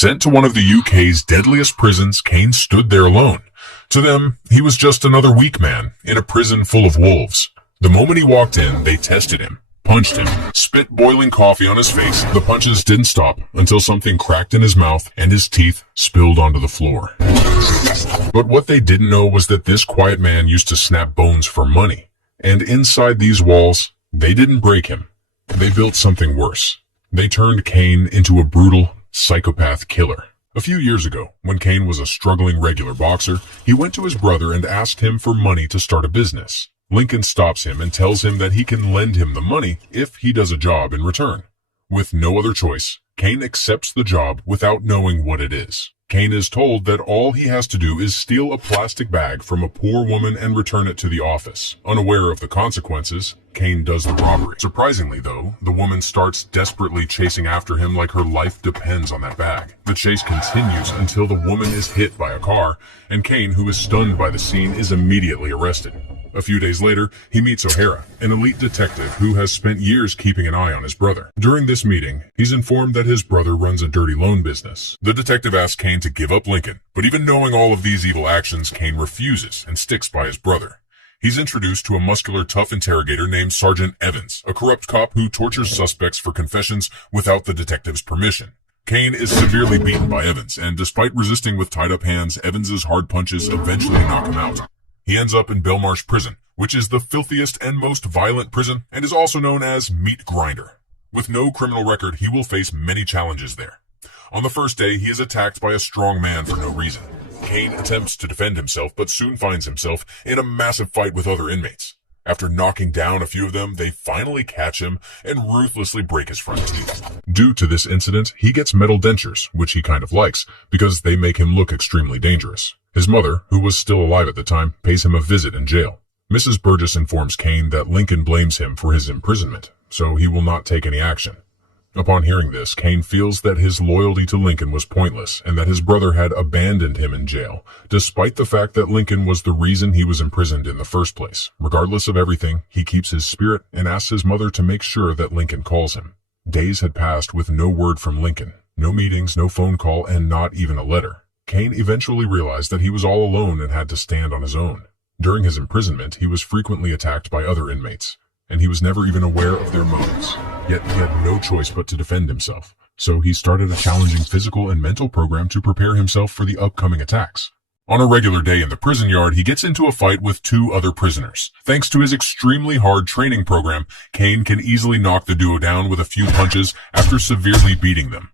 Sent to one of the UK's deadliest prisons, Kane stood there alone. To them, he was just another weak man in a prison full of wolves. The moment he walked in, they tested him, punched him, spit boiling coffee on his face. The punches didn't stop until something cracked in his mouth and his teeth spilled onto the floor. But what they didn't know was that this quiet man used to snap bones for money. And inside these walls, they didn't break him. They built something worse. They turned Kane into a brutal psychopath killer. A few years ago, when Kane was a struggling regular boxer, he went to his brother and asked him for money to start a business. Lincoln stops him and tells him that he can lend him the money if he does a job in return. With no other choice, Kane accepts the job without knowing what it is. Kane is told that all he has to do is steal a plastic bag from a poor woman and return it to the office. Unaware of the consequences, Kane does the robbery. Surprisingly, though, the woman starts desperately chasing after him like her life depends on that bag. The chase continues until the woman is hit by a car, and Kane, who is stunned by the scene, is immediately arrested. A few days later, he meets O'Hara, an elite detective who has spent years keeping an eye on his brother. During this meeting, he's informed that his brother runs a dirty loan business. The detective asks Kane to give up Lincoln, but even knowing all of these evil actions, Kane refuses and sticks by his brother. He's introduced to a muscular, tough interrogator named Sergeant Evans, a corrupt cop who tortures suspects for confessions without the detective's permission. Kane is severely beaten by Evans, and despite resisting with tied-up hands, Evans's hard punches eventually knock him out. He ends up in Belmarsh Prison, which is the filthiest and most violent prison and is also known as Meat Grinder. With no criminal record, he will face many challenges there. On the first day, he is attacked by a strong man for no reason. Kane attempts to defend himself, but soon finds himself in a massive fight with other inmates. After knocking down a few of them, they finally catch him and ruthlessly break his front teeth. Due to this incident, he gets metal dentures, which he kind of likes, because they make him look extremely dangerous. His mother, who was still alive at the time, pays him a visit in jail. Mrs. Burgess informs Kane that Lincoln blames him for his imprisonment, so he will not take any action. Upon hearing this, Kane feels that his loyalty to Lincoln was pointless and that his brother had abandoned him in jail, despite the fact that Lincoln was the reason he was imprisoned in the first place. Regardless of everything, he keeps his spirit and asks his mother to make sure that Lincoln calls him. Days had passed with no word from Lincoln, no meetings, no phone call, and not even a letter. Kane eventually realized that he was all alone and had to stand on his own. During his imprisonment, he was frequently attacked by other inmates, and he was never even aware of their motives. Yet he had no choice but to defend himself, so he started a challenging physical and mental program to prepare himself for the upcoming attacks. On a regular day in the prison yard, he gets into a fight with 2 other prisoners. Thanks to his extremely hard training program, Kane can easily knock the duo down with a few punches after severely beating them.